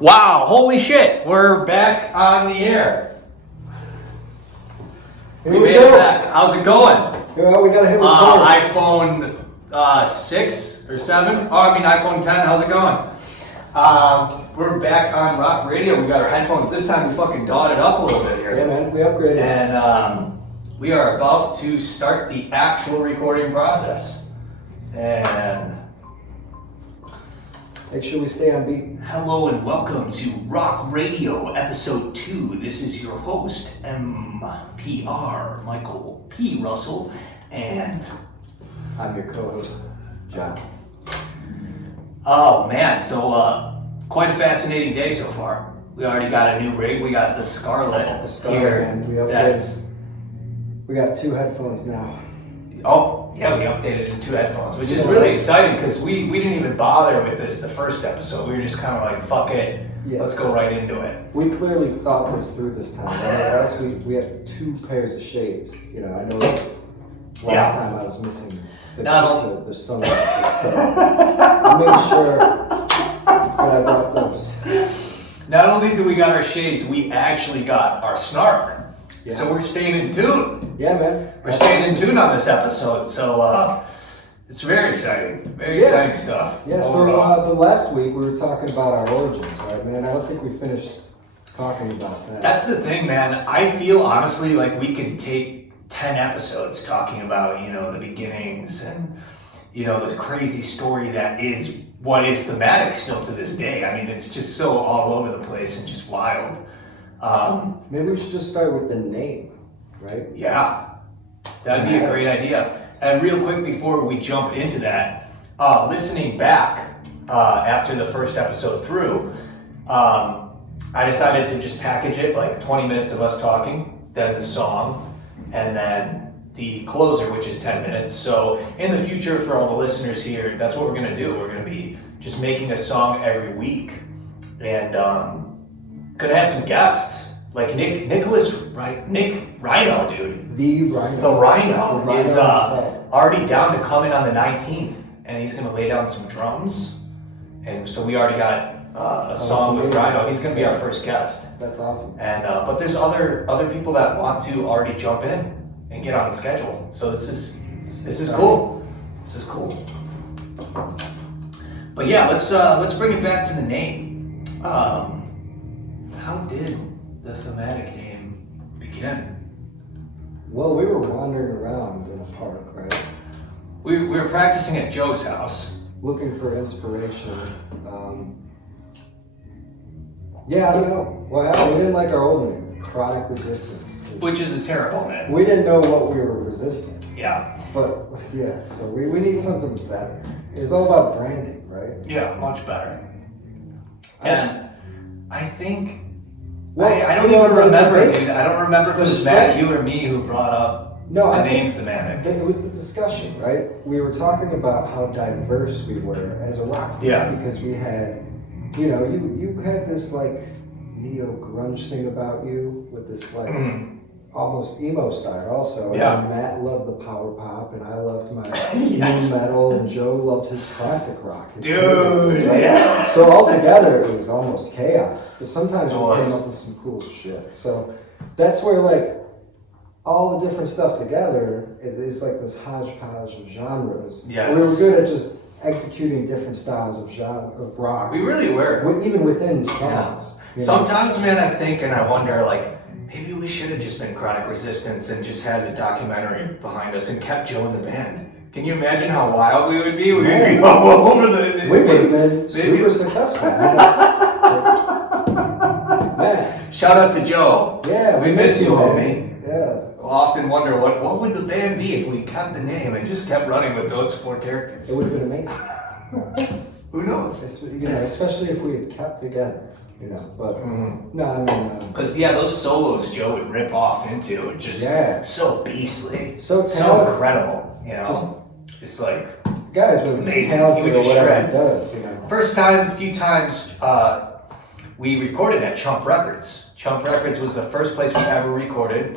Wow, holy shit, we're back on the air. Here we we made go. it back. How's it going? Well, we gotta hit record. iPhone 6 or 7? iPhone 10, how's it going? We're back on RAWK Radio. We got our headphones. This time we fucking dawed it up a little bit here. Yeah, man, we upgraded. And we are about to start the actual recording process. And make sure we stay on beat. hello and welcome to RAWK Radio, episode 2. This is your host, MPR, Michael P. Russell, and I'm your co-host, John. oh man, so quite a fascinating day so far. We already got a new rig. We got the Scarlett here. And we upgraded. We got 2 headphones now. Oh, yeah, we updated to 2 headphones, which is really exciting because we didn't even bother with this the first episode. We were just kind of like, fuck it, let's go right into it. We clearly thought this through this time. Right? We have 2 pairs of shades. You know, I noticed last time I was missing the sunglasses, so I made sure that I got those. Not only do we got our shades, we actually got our snark. Yeah. So we're staying in tune. Yeah, man. We're staying in tune on this episode, so it's very exciting. Very exciting stuff. Yeah, overall. so the last week we were talking about our origins, right, man? I don't think we finished talking about that. That's the thing, man. I feel honestly like we could take 10 episodes talking about, the beginnings and, the crazy story that is what is Thamatic still to this day. I mean, it's just so all over the place and just wild. Maybe we should just start with the name, right? Yeah, that'd be a great idea. And real quick before we jump into that, listening back after the first episode through, I decided to just package it like 20 minutes of us talking, then the song, and then the closer, which is 10 minutes. So in the future, for all the listeners here, that's what we're gonna do. We're gonna be just making a song every week, and gonna have some guests like Nick Rhino, dude. The Rhino. The Rhino is himself. already down to come in on the 19th, and he's gonna lay down some drums. And so we already got a song with Rhino. He's gonna be our first guest. That's awesome. And but there's other people that want to already jump in and get on the schedule. So this is cool. This is cool. But yeah, let's bring it back to the name. How did the Thamatic name begin? Well, we were wandering around in a park, right? We were practicing at Joe's house. Looking for inspiration. Yeah, I don't know. Well, we didn't like our old name, Chronic Resistance. Which is a terrible name. We didn't know what we were resisting. Yeah. But, yeah, so we need something better. It's all about branding, right? Yeah, much better. And I think... Well, I don't even remember, dude. I don't remember if it was Matt, you or me who brought up the name Thamatic. It was the discussion, right? We were talking about how diverse we were as a rock group. Yeah. Because we had, you had this like neo-grunge thing about you with this like almost emo side also. Yeah. And Matt loved the power pop and I loved my Yes. new metal and Joe loved his classic rock. His Dude, favorites, right? yeah. So altogether it was almost chaos. But sometimes It we was. came up with some cool shit. So that's where like all the different stuff together is like this hodgepodge of genres. Yes. We were good at just executing different styles of rock. We really were. Even within songs. Yeah. Sometimes, man, I think and I wonder, like, maybe we should have just been Chronic Resistance and just had a documentary behind us and kept Joe in the band. Can you imagine how wild we would be? We would be all over the... We would have been super successful. Man. Shout out to Joe. Yeah, we miss you, homie. Yeah. We'll often wonder what would the band be if we kept the name and just kept running with those 4 characters. It would have been amazing. Who knows? Especially if we had kept together. But no, I mean, because those solos Joe would rip off into, just so beastly, so incredible, just like guys with just talented or whatever he does, First few times we recorded at CHUMP Records. CHUMP Records was the first place we ever recorded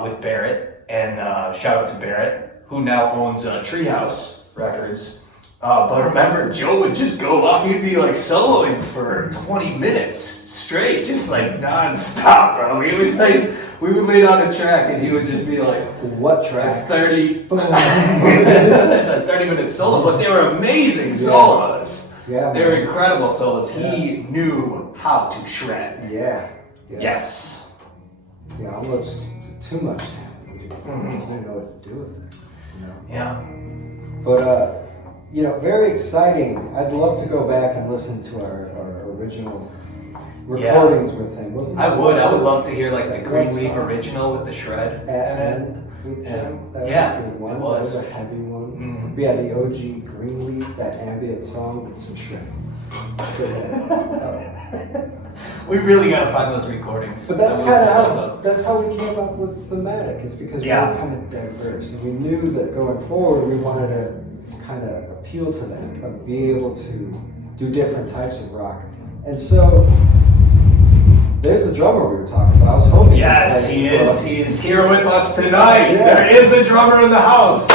with Barrett, and shout out to Barrett, who now owns Treehouse Records. But remember, Joe would just go off. He'd be like soloing for 20 minutes straight, just like non-stop, bro. He was like, we would lay on a track and he would just be like, what track? 30 minute solo, but they were amazing solos. Yeah, they were incredible solos. He knew how to shred. Yeah. Yes. Yeah, almost too much. We didn't know what to do with it. You know? Yeah. But you know, very exciting. I'd love to go back and listen to our original recordings with him. Wasn't I would love to hear like the Greenleaf original with the shred. And with him. That was a good one. It was. That was a heavy one. We had the OG Greenleaf, that ambient song with some shred. We really got to find those recordings. But that's kind of how we came up with Thamatic. Is because we were kind of diverse, and we knew that going forward we wanted to kind of appeal to them, but be able to do different types of rock. And so there's the drummer we were talking about. I was hoping. Yes, he is. He is here with us tonight. Yes. There is a drummer in the house.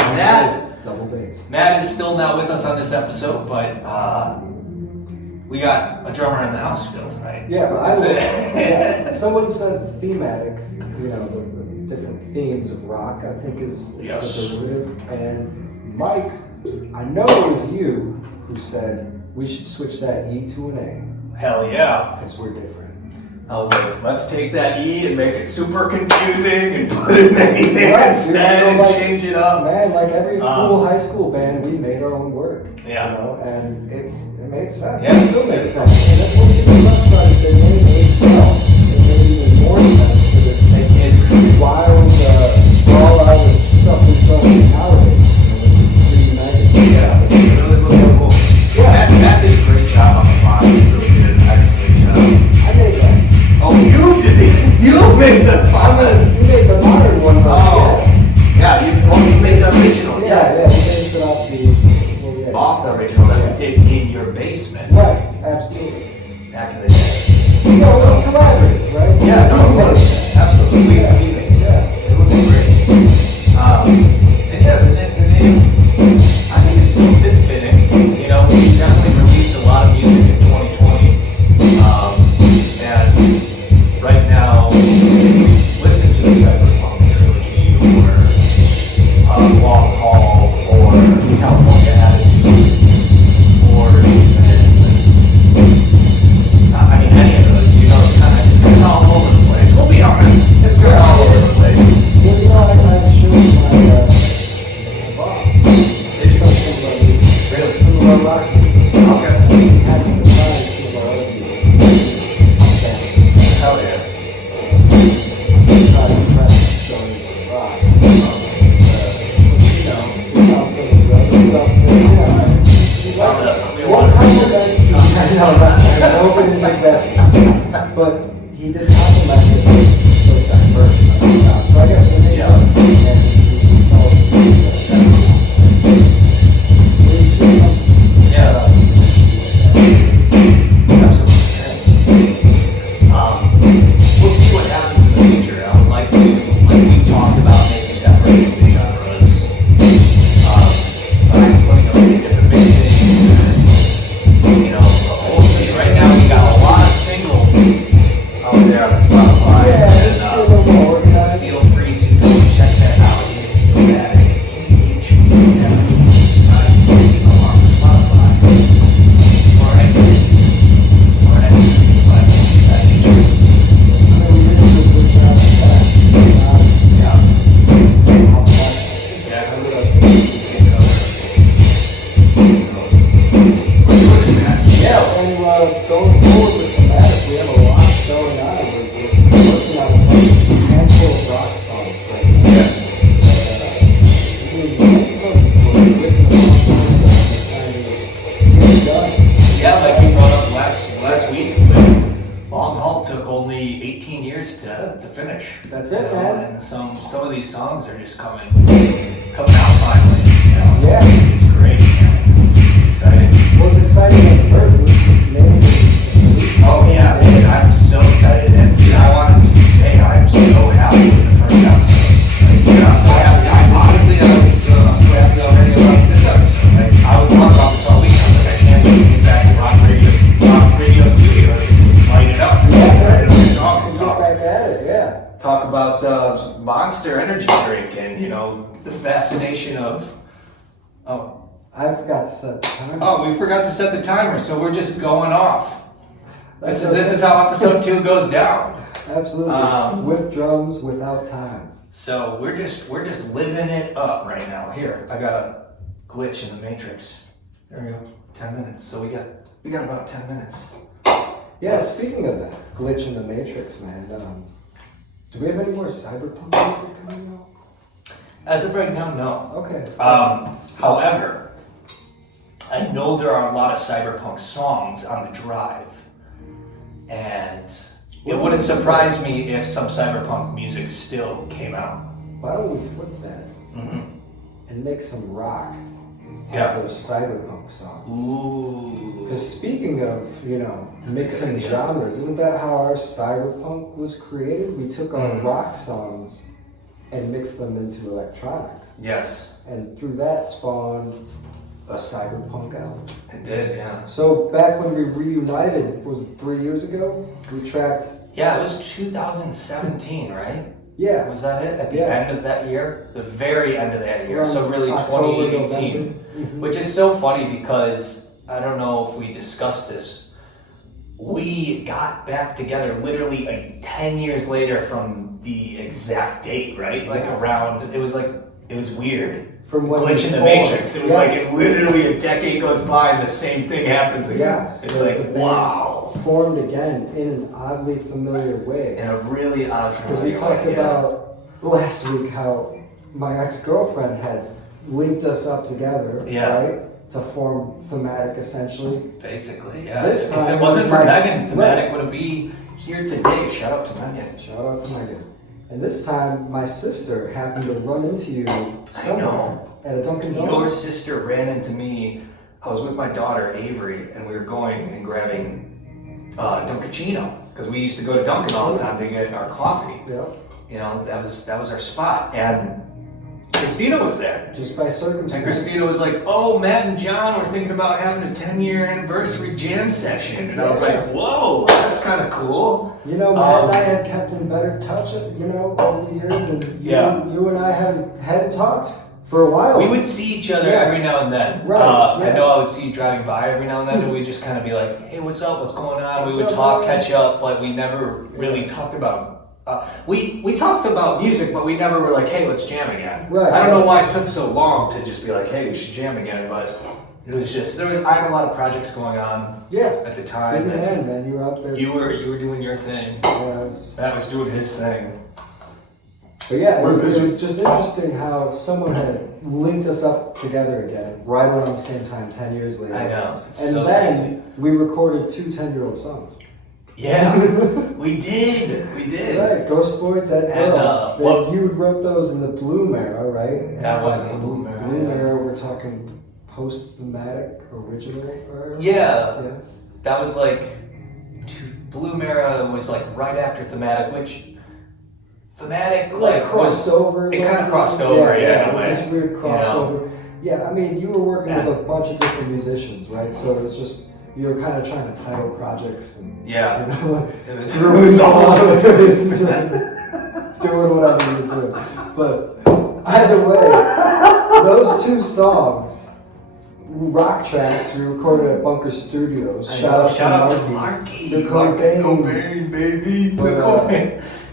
Double bass. Matt is still not with us on this episode, but we got a drummer in the house still tonight. Yeah, but I love it. Someone said thematic, you know, the different themes of rock, I think is the derivative. And Mike, I know it was you who said we should switch that E to an A. Hell yeah. Because we're different. I was like, let's take that E and make it super confusing and put it in anything instead and change it up. Man, like every cool high school band, we made our own word. Yeah. You know, and it made sense. Yeah. It still makes sense. And that's what people love about it. They made age well. It made even more sense for this wild sprawl out of stuff we've done nowadays. Reunited. Yeah, it really looks so cool. Yeah. Matt did a great job on the font. He really did an excellent job. I made that. Oh, you did it? You made the font. You made the modern one. Yeah, you made the original. Yeah, we based it off the off the original that we did in your basement. Right, absolutely. Back in the day. No, it was collaborative, right? Yeah, no, it was. Absolutely. Yeah. It looked great. And yeah, the name, I think it's fitting. You know, we definitely released a lot of music in 2020. And right now, if you listen to the Cyberpunk trilogy or Long Haul or California Attitude or even, I mean, any of those, you know, it's kind of all over the place. We'll be honest, it's kind of all over the place. Well, you know, I'm sure my boss is some of our rock music. Okay. Having to find some of our other music. Hell yeah. Try to impress showing you some rock. You know, we found some of the other stuff. One compliment. I know that. I hope it didn't like that. But he did compliment it. It was so diverse on the sound. So I guess the name of it, and we felt that's cool. So you choose something. Yeah. Absolutely. We'll see what happens in the future. I would like to, like we've talked about, maybe separate the genres. By putting them in different mixtapes. You know, we'll see. Right now we got a lot of singles out there on Spotify. Yeah, it's a little more organized. Feel free to go check that out. It's Thamatic, THMATIC, on Spotify or iTunes or any streaming platform of that nature. We did a good job of that. Yeah. Exactly. Yeah, and going forward with Thamatic, we have a lot going on. We're working on a handful of rock songs right now. Yeah. Most of them were written and done. Yeah, like we brought up last week, but Long Haul took only 18 years to finish. That's it, man. And some of these songs are just coming out finally. You know? Yeah. It's great, man. It's exciting. Well, it's exciting that the bird was just made and released the Oh same yeah, day. dude, I'm so excited. And dude, I wanted to say I'm so happy with the first episode. Like, dude, I'm so happy. I'm so happy already about this episode. Like, I would talk about this all talk about Monster Energy drink and, you know, the fascination of... Oh. I forgot to set the timer. Oh, we forgot to set the timer, so we're just going off. This is how episode 2 goes down. Absolutely. With drums, without time. So we're just living it up right now. Here, I got a glitch in the matrix. There we go. 10 minutes. So we got about 10 minutes. Yeah, speaking of that, glitch in the matrix, man. Do we have any more cyberpunk music coming out? As of right now, no. Okay. However, I know there are a lot of cyberpunk songs on the drive, and it wouldn't surprise me if some cyberpunk music still came out. Why don't we flip that and make some rock? Yeah. Those cyberpunk songs. Ooh. Because speaking of, you know, mixing genres, isn't that how our cyberpunk was created? We took our rock songs and mixed them into electronic. Yes. And through that spawned a cyberpunk album. It did, yeah. So back when we reunited, was it 3 years ago? We tracked... Yeah, it was 2017, right? Yeah. Was that it? At the end of that year? The very end of that year. So really October, 2018. Which is so funny because, I don't know if we discussed this, we got back together literally 10 years later from the exact date, right? Like around, it was weird. From when glitch in the Matrix. It was like literally a decade goes by and the same thing happens again. Yes. It's like, wow. Formed again in an oddly familiar way. In a really odd Because we talked about last week how my ex-girlfriend had linked us up together, right? To form Thamatic, essentially. Basically, yeah. This time, if it wasn't for Megan, Thamatic wouldn't be here today. Shout out to Megan. Shout out to Megan. And this time, my sister happened to run into you somewhere at a Dunkin' Donuts. Your sister ran into me. I was with my daughter, Avery, and we were going and grabbing Dunkaccino, because we used to go to Dunkin' all the time to get our coffee. Yeah. You know, that was our spot. And Christina was there. Just by circumstance. And Christina was like, oh, Matt and John were thinking about having a 10-year anniversry jam session. And I was like, whoa, that's kind of cool. You know, Matt and I had kept in better touch, you know, over the years. And you and I hadn't talked for a while. We would see each other every now and then. Right. I know I would see you driving by every now and then, and we'd just kind of be like, hey, what's up? What's going on? We would talk, catch up, but we never really talked about we talked about music, but we never were like, hey, let's jam again. Right. I don't know why it took so long to just be like, hey, we should jam again, but it was just, I had a lot of projects going on at the time. Busy man, you were out there. You were doing your thing. Yeah, Matt was doing his thing. But yeah, it was just interesting how someone had linked us up together again, right around the same time, 10 years later. I know. And so then we recorded 2 10-year-old songs. Yeah, we did. Right, Ghost Boy, Dead Girl. You wrote those in the Bloom era, right? That was the Bloom era. Bloom era, we're talking post-thematic original era? Yeah. That was like, Bloom era was like right after Thematic, which Thematic crossed over. It kind of crossed over, it was this weird crossover. You know? Yeah, I mean, you were working with a bunch of different musicians, right? So it was just, you were kind of trying to title projects and you know, it was all over the place. Doing whatever you were doing. But either way, those 2 songs, rock tracks, we recorded at Bunker Studios. Shout out to Marky. The Cobain, baby.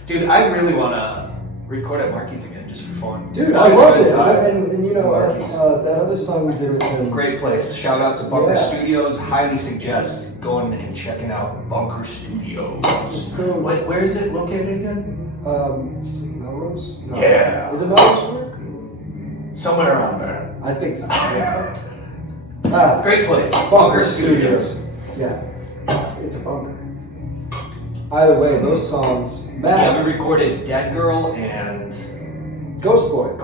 Dude, I really want to record at Marky's again just for fun. Dude, I love it. And you know, that other song we did with him. Great place. Shout out to Bunker Studios. Highly suggest going and checking out Bunker Studios. Let's go. Where is it located again? Melrose? No. Yeah. Is it Melrose Park? Somewhere around there. I think so. Great place. Bunker Studios. Yeah. It's a bunker. Either way, those songs. Matt, we recorded Dead Girl and Ghost Boy,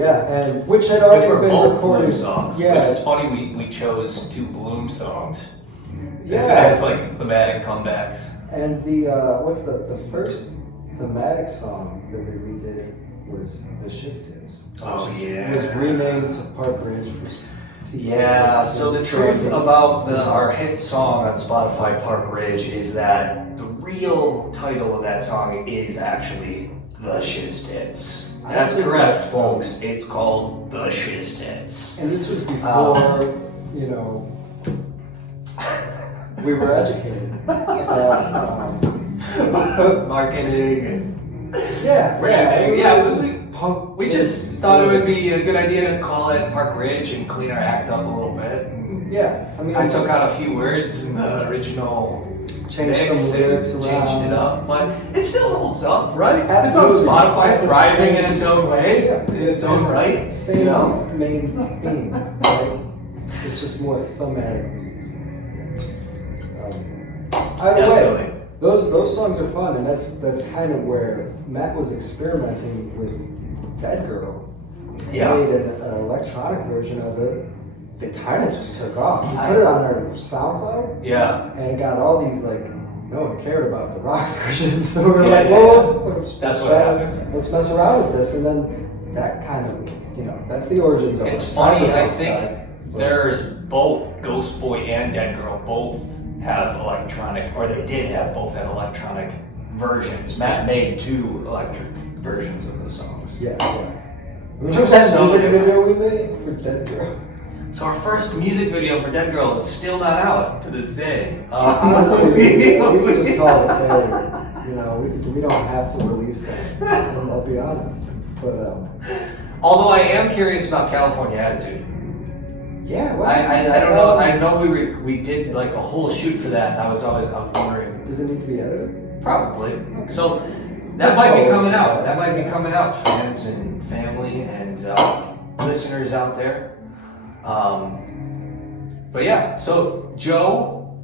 yeah, and which had already been recorded. Bloom songs. Yeah. Which is funny. We chose 2 Bloom songs. Yeah. It's like thematic comebacks. And the what's the first thematic song that we redid was the Shiz Tits. It was renamed to Park Ridge. So the truth about our hit song on Spotify, Park Ridge, is that the real title of that song is actually The Shiz Tits. That's think correct, that's, folks. It's called The Shiz Tits. And this was before, you know, we were educated about marketing and branding. Yeah, we just punk. we just thought it would be a good idea to call it Park Ridge and clean our act up a little bit. And Yeah, I mean, I took out a few words in the original changed mix some lyrics and around. changed it up, but it still holds up, right? Absolutely. It's on Spotify, It's the thriving same- in its own way, Yeah. in its own right. Same you know? main theme, right? It's just more thematic. Either Definitely. way, those songs are fun, and that's kind of where Matt was experimenting with Dead Girl. He Yeah. made an electronic version of it that kind of just took off. He put it on our SoundCloud, Yeah. and it got all these like, no one cared about the rock version, so we're Yeah, like, yeah, well, That's what happened. let's mess around with this, and then that kind of, you know, that's the origins of It's our funny, I cyberpunk think side. there's both Ghost Boy and Dead Girl both have electronic, or they did have both have electronic versions. Matt made 2 electric versions of the songs. Yeah. Remember that so music different. video we made for Dead Girl? So our first music video for Dead Girl is still not out to this day. Honestly, we could just call it a failure. You know, we don't have to release that. I'll be honest. But Although I am curious about California Attitude. yeah, well, I don't know. I know we did like a whole shoot for that. I was wondering. Does it need to be edited? Probably. So that might be coming out. That might be coming out, fans and family and listeners out there. But yeah, so Joe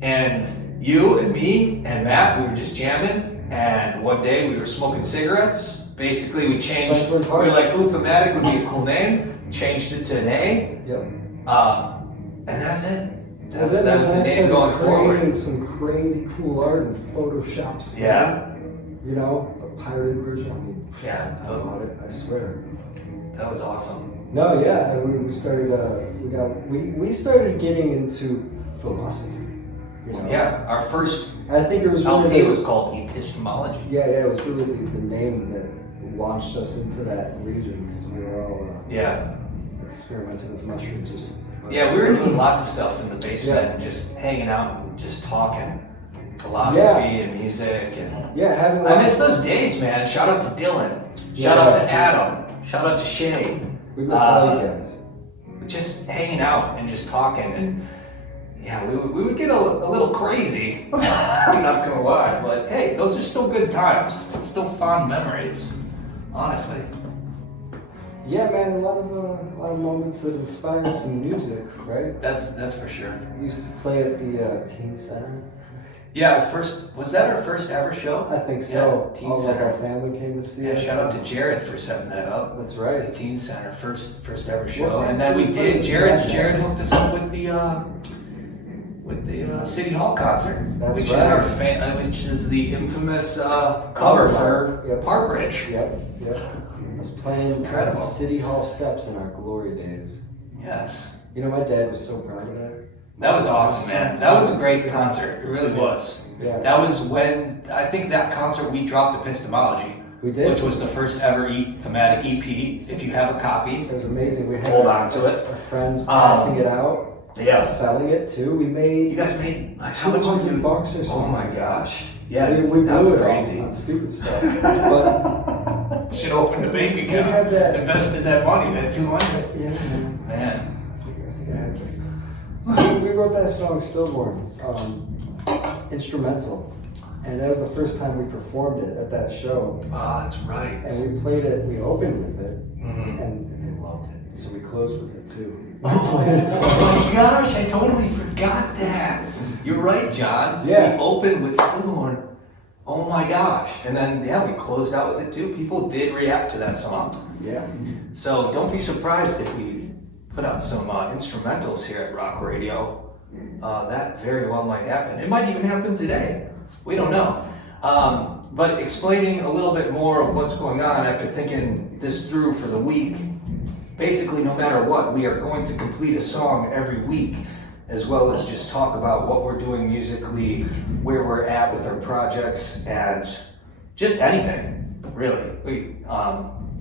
and you and me and Matt, we were just jamming, and one day we were smoking cigarettes. Basically, we changed. We were like, "Ooh, Thamatic would be a cool name." Changed it to an A. Yep. And that's it. That was And the then I name going started creating forward. some crazy cool art in Photoshop. 7, Yeah. You know, a pirated version. I mean, Yeah, I bought it. I swear. that was awesome. No, yeah, and we started. We started getting into philosophy. You know? Yeah, our first I think it was really LP was called Epistemology. Yeah, it was really the name that launched us into that region because we were all Yeah. experimenting with mushrooms or something. But- Yeah, we were doing lots of stuff in the basement Yeah. and just hanging out and just talking philosophy and music. And Yeah, having. I miss those days, man. Shout out to Dylan. Shout out to Adam. Shout out to Shay. We miss all you guys. Just hanging out and just talking. And yeah, we would get a little crazy. I'm not gonna lie, but hey, those are still good times. Still fond memories, honestly. Yeah, man, a lot of moments that inspire some music, right? That's for sure. We used to play at the teen center. Yeah, was that our first ever show? I think so. Yeah, teen All of center. our family came to see Yeah, us. shout out to Jared for setting that up. That's The right. Teen Center, first ever show, What and then we bands did. did we Jared play? hooked us up with the City Hall concert, That's which right. which is the infamous cover for Yep. Park Ridge. Yep. I was playing Incredible. City Hall steps in our glory days. Yes, You know, my dad was so proud of that. that was awesome, man. That was a great concert. It really was. Yeah, That was when I think that concert we dropped Epistemology, we did. which was the first ever Thematic EP. If you have a copy, It was amazing. We had hold on to it. our friends passing it out, Yes. selling it too. We You made guys made like how much? $200 or something. Oh my gosh. Yeah, we that was blew it crazy. on stupid stuff. But Should open the bank account. had that- Invested that money, that 200. yeah, man. Man. I think I had to. We wrote that song Stillborn, instrumental, and that was the first time we performed it at that show. Oh, that's right. And we played it. We opened with it, Mhm. and they loved it. So we closed with it too. Oh my gosh, I totally forgot that. You're right, John. Yeah. We opened with Stillborn. Oh my gosh. And then, yeah, we closed out with it too. People did react to that song. Yeah. So don't be surprised if we put out some instrumentals here at RAWK Radio. That very well might happen. It might even happen today. We don't know. But explaining a little bit more of what's going on after thinking this through for the week, basically no matter what, we are going to complete a song every week. as well as just talk about what we're doing musically, where we're at with our projects, and just anything, really. We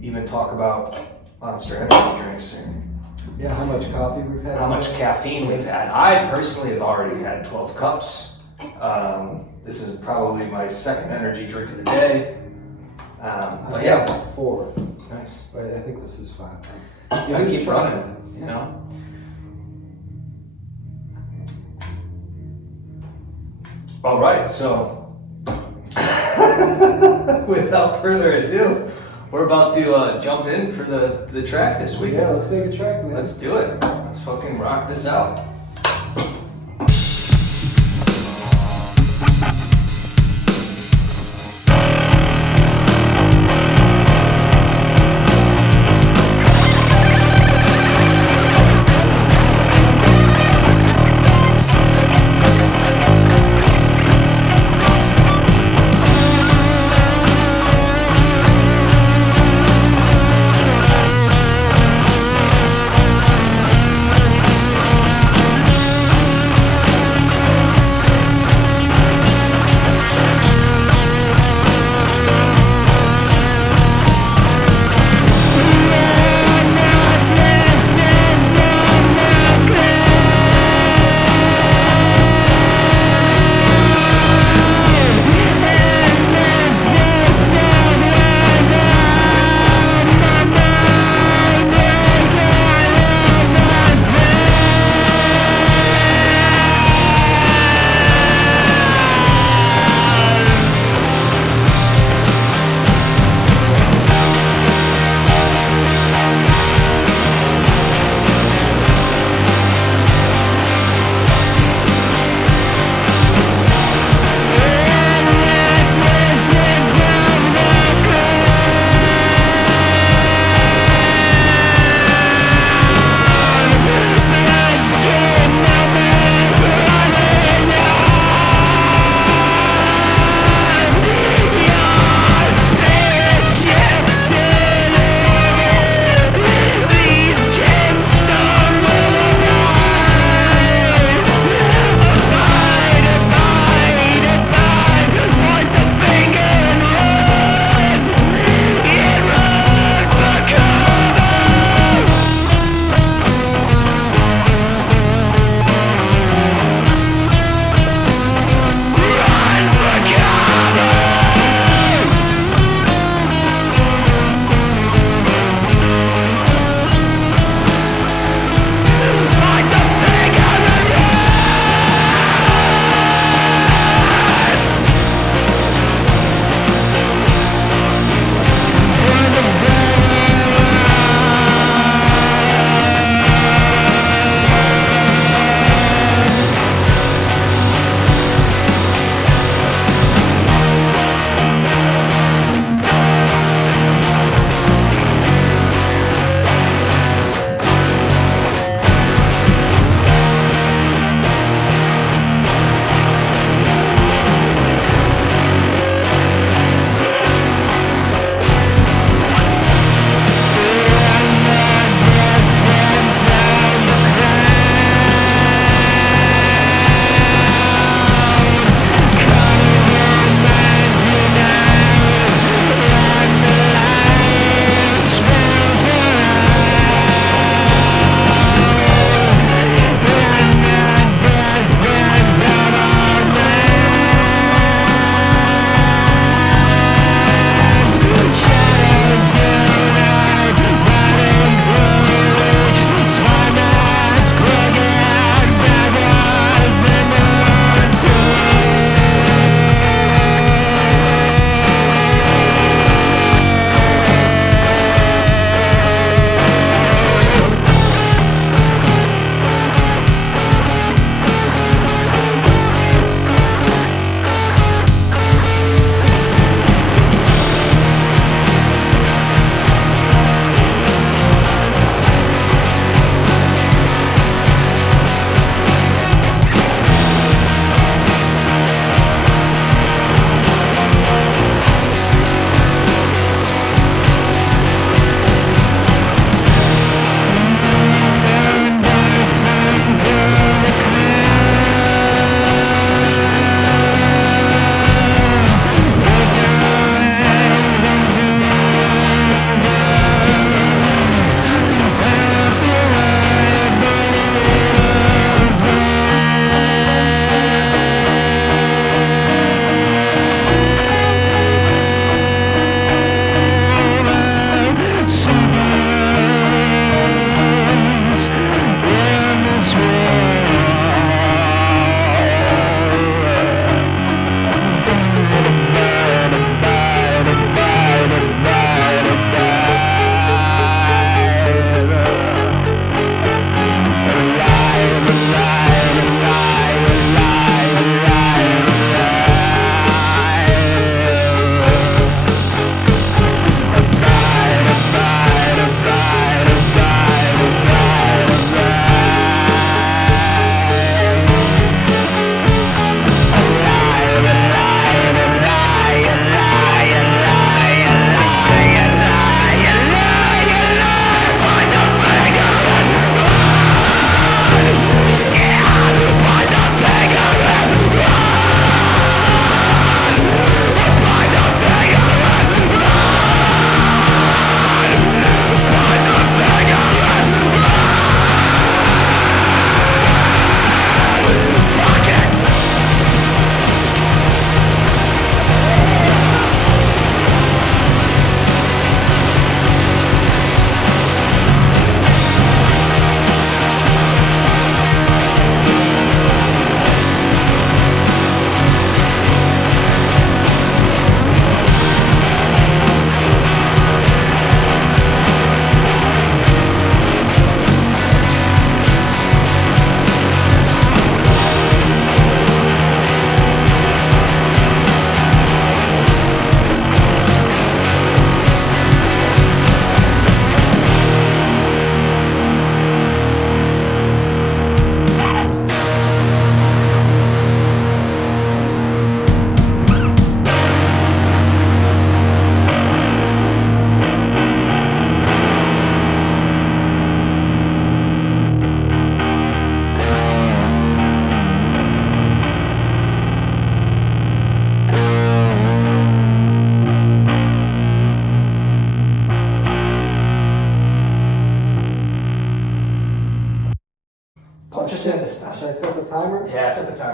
even talk about Monster Energy drinks and Yeah, how much coffee we've had. how much caffeine we've had. I personally have already had 12 cups. This is probably my second energy drink of the day. But I've yeah, had 4. nice. Wait, I think this is 5. I keep running, you know. All right, so without further ado, we're about to jump in for the track this week. Yeah, let's make a track, man. Let's do it. Let's fucking rock this out. We'll be right back.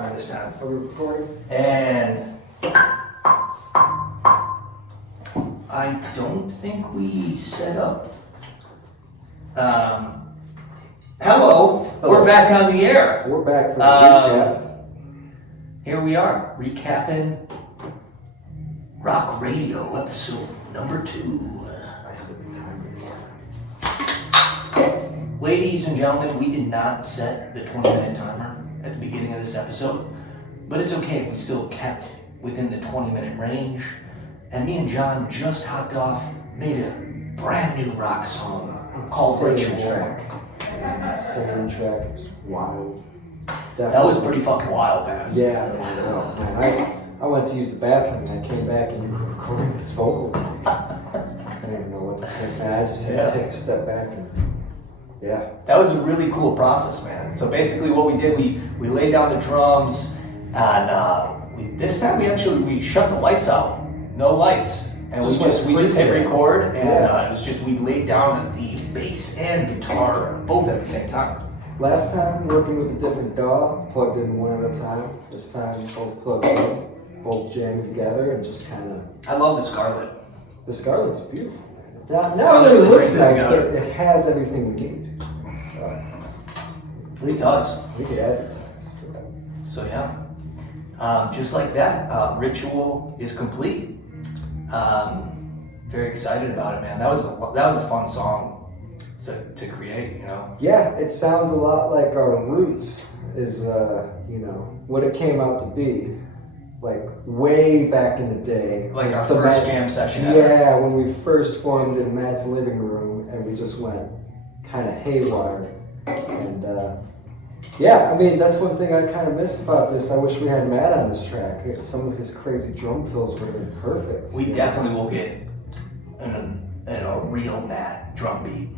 timer this time. Are we recording? And I don't think we set up. Hello, we're back on the air. We're back for the recap. Here we are, recapping RAWK Radio, episode number 2. I set the timer this time. Ladies and gentlemen, we did not set the 20-minute timer at the beginning of this episode, but it's okay, we still kept within the 20-minute range. And me and John just hopped off, made a brand new rock song called Insane Ritual. track. It was an insane track. It was wild. Definitely. That was pretty fucking wild, man. Yeah, man. I went to use the bathroom and I came back and you were recording this vocal take. I didn't even know what to think. I just had to take a step back and yeah. That was a really cool process, man. So basically what we did, we laid down the drums and this time we shut the lights out. No lights. And we just hit record and it was just, we laid down the bass and guitar both at the same time. Last time, working with a different DAW, plugged in one at a time. This time, both plugged in, both jammed together, and just kind of... I love the Scarlet. The Scarlet's beautiful, man. Not really looks nice, but it has everything we need. So, It does. we could advertise for that. So yeah, just like that, Ritual is complete. Very excited about it, man. That was a fun song to create, you know. Yeah, it sounds a lot like our roots is, what it came out to be, like way back in the day. Like our first jam session ever. Yeah, when we first formed in Matt's living room and we just went kind of haywire. And yeah, I mean, that's one thing I kind of miss about this. I wish we had Matt on this track. Some of his crazy drum fills would have been perfect. We definitely will get a real Matt drum beat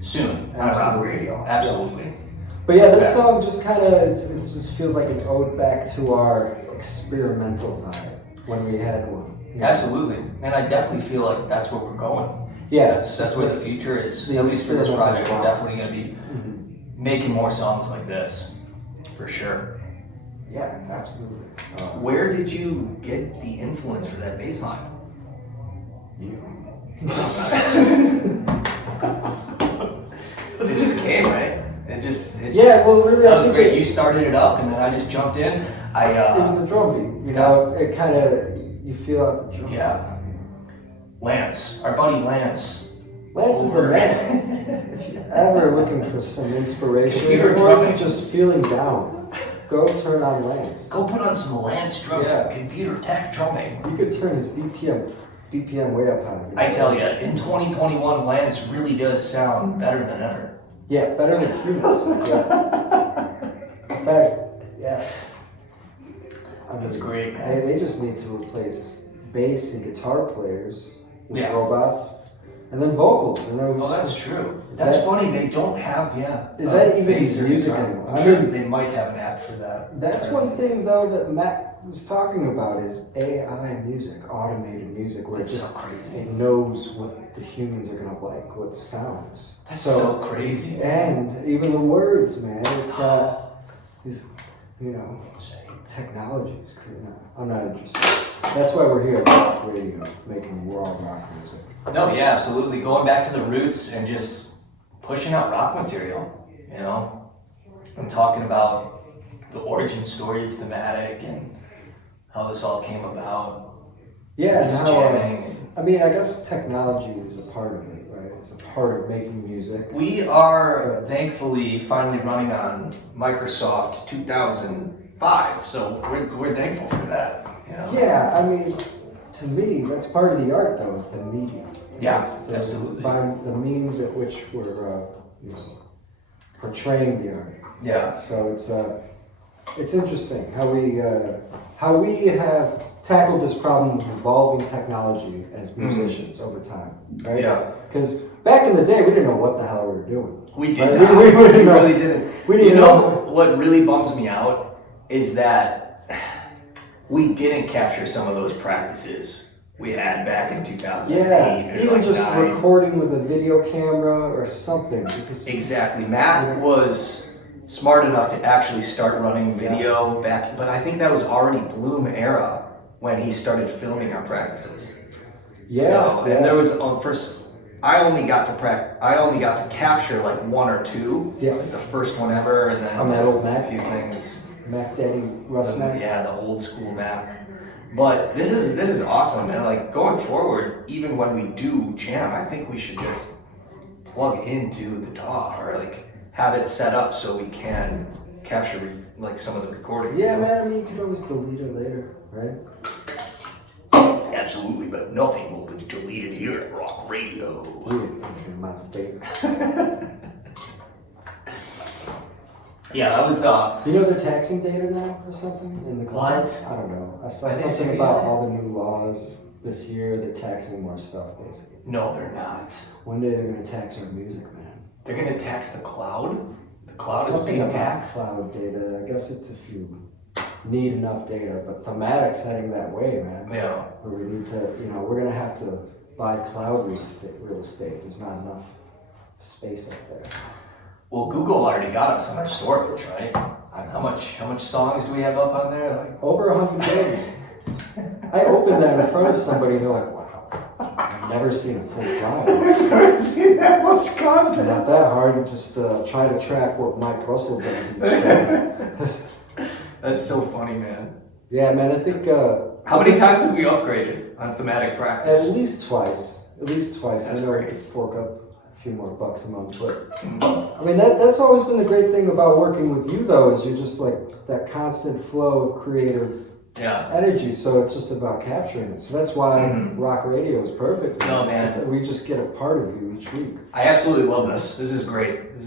soon on RAWK Radio. Absolutely. Yes. But yeah, this song just kind of, it just feels like an ode back to our experimental vibe when we had one. You know? Absolutely. And I definitely feel like that's where we're going. Yeah. That's where the future is. At least for this project, we're definitely going to be making more songs like this, for sure. Yeah, absolutely. Where did you get the influence for that bass line? You. It just came, right? Yeah, well, really, that I was think great. You started it up, and then I just jumped in. it was the drum beat. You know, it kind of, you feel out the drum. Yeah. Lance, our buddy Lance. Lance is the man. If you're ever looking for some inspiration, Computer or if drumming. you're just feeling down, go turn on Lance. Go put on some Lance drum, computer tech drumming. You could turn his BPM way up high. I tell you, in 2021, Lance really does sound better than ever. Yeah, better than humans. Yeah. In fact, yeah. I mean, That's great, man. They just need to replace bass and guitar players with Yeah. robots, and then vocals, and then. Oh, that's true. That's funny. They don't have, Is that even bass or music guitar. anymore? I'm I sure mean, they might have an app for that. That's one thing though that Matt was talking about is AI music, automated music, where It's it just so crazy. it knows what the humans are gonna like, what sounds. That's so crazy. And even the words, man, it's got these, technologies creating that. I'm not interested. That's why we're here at RAWK Radio, making raw rock music. No, yeah, absolutely. Going back to the roots and just pushing out rock material, you know, and talking about the origin story of Thamatic and how this all came about. Yeah, Just and how, jamming. I mean, I guess technology is a part of it, right? It's a part of making music. We are thankfully finally running on Microsoft 2005, so we're thankful for that. You know? Yeah, I mean, to me, that's part of the art, though, is the medium. Yeah, It's absolutely. By the means at which we're portraying the art. Yeah. So it's interesting how we have tackled this problem of evolving technology as musicians over time, right? Yeah. Because back in the day, we didn't know what the hell we were doing. We did Right? not. We We know. really didn't. We didn't You know. know what really bums me out is that we didn't capture some of those practices we had back in 2008. Yeah, or even like just 9. recording with a video camera or something. Because Exactly. Matt was smart enough to actually start running video back, but I think that was already Bloom era when he started filming our practices. Yeah, And there was first. I only got to capture like one or two. Yeah. Like the first one ever, and then on that old Mac, a few things. Mac Daddy Russ Mac. Yeah, the old school Mac. But this is awesome, and like going forward, even when we do jam, I think we should just plug into the DAW or like have it set up so we can capture like some of the recording. Yeah, man. I mean, you can always delete it later, right? Absolutely, but nothing will be deleted here at RAWK Radio. Yeah, that was You know they're taxing data now or something in the cloud? What? I don't know. I saw Are they something serious? about all the new laws this year. They're taxing more stuff, basically. No, they're not. One day they're gonna tax our music, man. They're gonna tax the cloud? The cloud is Something being about taxed? cloud data. I guess it's if you need enough data, but Thamatic's heading that way, man. Yeah. Where we need to, we're gonna have to buy cloud real estate. There's not enough space up there. Well, Google already got us on our storage, right? I don't How know. much songs do we have up on there? Like Over 100 gigs. I opened that in front of somebody, and they're like, wow, I've never seen a full drive. I've never seen that much It's content. not that hard to just try to track what Mike Russell does each day. That's so funny, man. Yeah, man, I think... How many times have we upgraded on Thamatic At practice? least twice. I That's know I great. could fork up a few more bucks a month, but... I mean, that's always been the great thing about working with you, though, is you're just like that constant flow of creative Yeah. energy, so it's just about capturing it. So that's why Mhm. RAWK Radio is perfect. No, man. is that we just get a part of you each week. I absolutely love this. This is great. This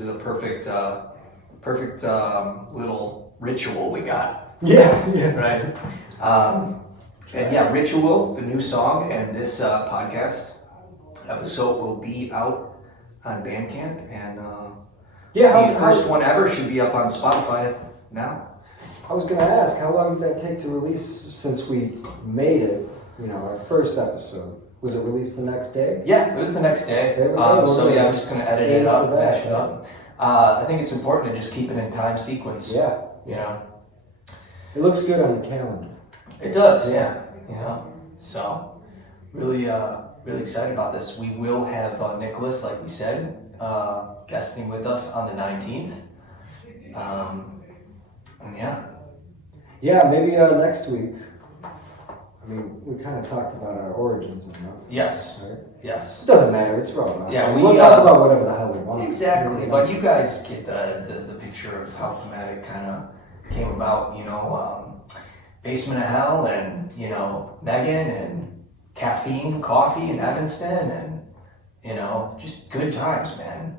is a perfect little ritual we got, Yeah. right? And yeah, Ritual, the new song, and this podcast episode will be out on Bandcamp, and Yeah, the first one ever should be up on Spotify now. I was going to ask, how long did that take to release since we made it, our first episode? Was it released the next day? Yeah, it was the next day. There we go. So yeah, I'm just gonna edit Aim it up, for that, mash it up. I think it's important to just keep it in time sequence. Yeah. It looks good on the calendar. It does, yeah. So really excited about this. We will have Nicholas, like we said, guesting with us on the 19th. And yeah. Yeah, maybe next week. I mean, we kind of talked about our origins enough. Yes. Right? Yes. It doesn't matter, it's relevant. Yeah, we'll talk about whatever the hell we want. Exactly, but you guys get the picture of how Thamatic kind of came about, Basement of Hell and, Megan and Caffeine, Coffee in Evanston and, just good times, man.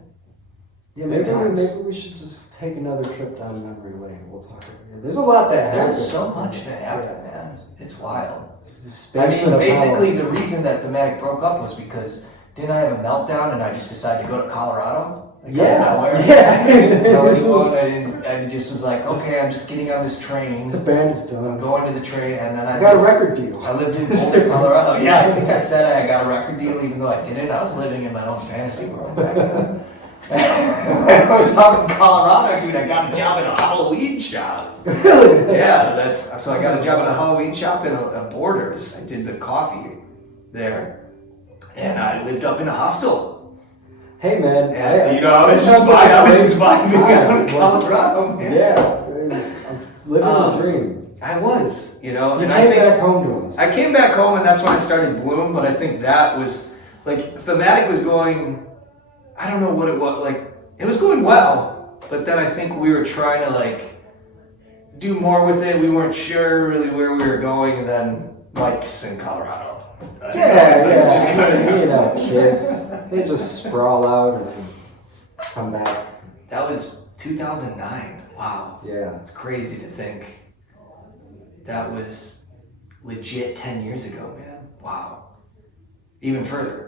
Yeah, Good times. maybe we should just take another trip down memory lane. We'll talk about it. There's a lot that happens. There's so much that happened, man. It's wild. Basement of basically Hell. the reason that Thamatic broke up was because didn't I have a meltdown and I just decided to go to Colorado? Like, out of nowhere. Yeah. I didn't tell anyone. I just was like, okay, I'm just getting on this train. The band is I'm done. going to the train, and then I got a record deal. I lived in Boulder, Colorado. Yeah, I think I said I got a record deal, even though I didn't. I was living in my own fantasy world back then. I was out in Colorado, dude. I got a job in a Halloween shop. Really? Yeah, so I got a job in a Halloween shop in a Borders. I did the coffee there, and I lived up in a hostel. Hey, man. And, I was just vibing out in Colorado, man. Yeah, I'm living the dream. I was, You and came I think back home to us. I came back home, and that's when I started Bloom. But I think that was like Thamatic was going. I don't know what it was like. It was going well, but then I think we were trying to do more with it. We weren't sure really where we were going, and then Mike's in Colorado. Just kinda, kids, they just sprawl out and come back. That was 2009. Wow. Yeah. It's crazy to think that was legit 10 years ago, man. Wow. Even further.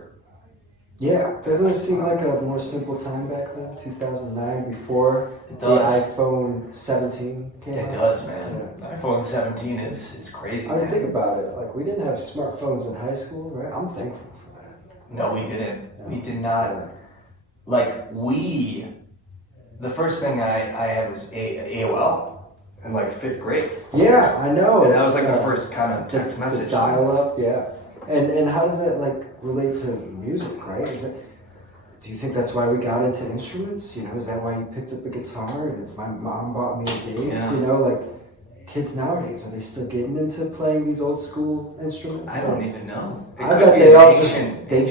Yeah, doesn't it seem like a more simple time back then, 2009, before It the does. iPhone 17 came out? It does, man. iPhone 17 is crazy, I mean, man. think about it. We didn't have smartphones in high school, right? I'm thankful for that. No, we didn't. We did not. We the first thing I had was AOL in like 5th grade. Yeah, I know. And that was like the first kind of text message. The dial-up, yeah. And how does that like relate to music, right? Do you think that's why we got into instruments? You know, is that why you picked up a guitar? And if my mom bought me a bass, you know, like kids nowadays, are they still getting into playing these old school instruments? I don't even know. I bet they all just they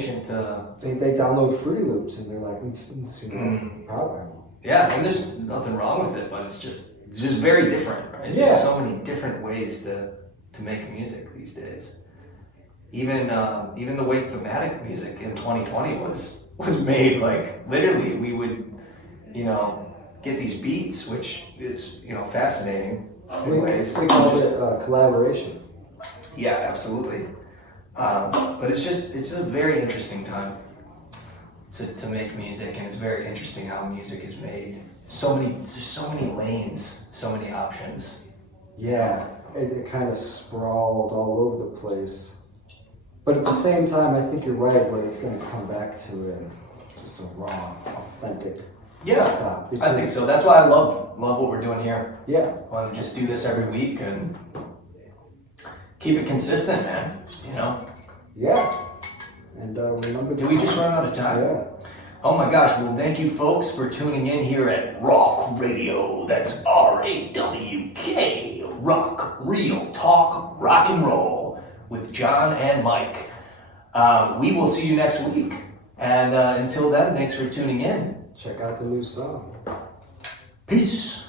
download Fruity Loops and they're like, you know, probably. Yeah, and there's nothing wrong with it, but it's just very different, right? Yeah. There's so many different ways to make music these days. Even the way Thamatic music in 2020 was made, like literally we would, you know, get these beats, which is, you know, fascinating in ways. We call it collaboration. Yeah, absolutely. But it's just a very interesting time to make music, and it's very interesting how music is made. There's so many lanes, so many options. Yeah, it kind of sprawled all over the place. But at the same time, I think you're right, where it's going to come back to just a raw, authentic stuff. I think so. That's why I love what we're doing here. Yeah. I want to just do this every week and keep it consistent, man. You know? Yeah. And remember... Did we just run out of time? Yeah. Oh my gosh, well thank you folks for tuning in here at RAWK Radio. That's RAWK. Rock, real talk, rock and roll with John and Mike. We will see you next week. And until then, thanks for tuning in. Check out the new song. Peace.